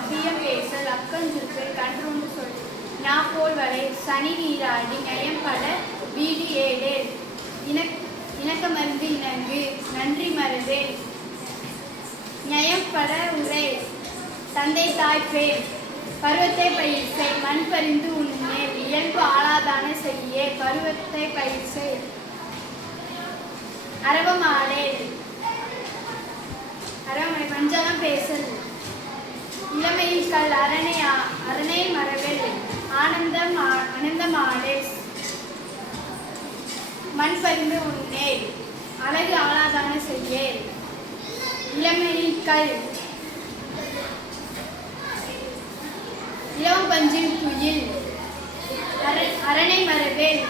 அவ்வியம் Basel அக்கஞ்சுக்கு கன்றுண்டு சொல் நாப்போல் வரை சனி நீராடி நயம்பட வீதி ஏடேல் இணக்கமர்ந்து இணங்கு நன்றி மறவேல் நயம்பட உரை தந்தை தாய்ப்பேர் பருவத்தை பயிர் செய் மண் பறிந்து உண்மேல் இயல்பு ஆளாதான செய்யே பருவத்தை பயிர் செய் அரவமாடேல் அரவமை பஞ்சகம் பேசல் இளமையில் கல் அரணை மரபில் ஆனந்தமாடே மண் பறிந்து உண்ணேல் அழகு ஆளாதான செய்யே இளமையில் கல் இளம் பஞ்சில் குயில் அரணை மரபில்